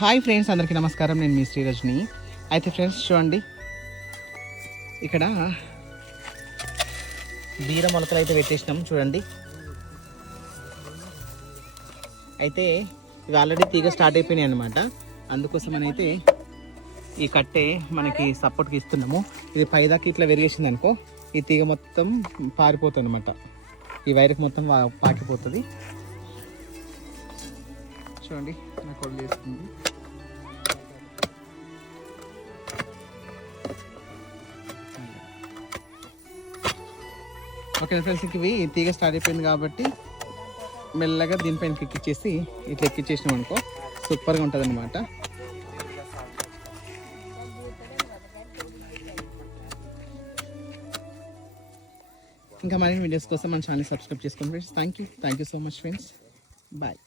Hi friends, అందరికీ నమస్కారం. నేను మీ శ్రీరజని. అయితే ఫ్రెండ్స్ చూడండి, ఇక్కడ బీర మొలకలు అయితే పెట్టేసినాం చూడండి. అయితే ఇవి ఆల్రెడీ తీగ స్టార్ట్ అయిపోయినాయి అనమాట. అందుకోసం అయితే ఈ కట్టే మనకి సపోర్ట్కి ఇస్తున్నాము. ఇది పైదాకా ఇట్లా వెరిగేసింది అనుకో, ఈ తీగ మొత్తం పారిపోతుంది అనమాట. ఈ వైర్కి మొత్తం పాకిపోతుంది. చూడండి నా కొడుకు వేస్తుంది. ఓకే ఫ్రెండ్స్, ఇవి తీగ స్టార్ట్ అయిపోయింది కాబట్టి మెల్లగా దీనిపైన ఎక్కిచ్చేసి ఇట్లా ఎక్కిచ్చేసినాం అనుకో సూపర్గా ఉంటుంది అనమాట. ఇంకా మరిన్ని వీడియోస్ కోసం మన ఛానల్ సబ్స్క్రైబ్ చేసుకోండి friends. Thank you so much friends. Bye.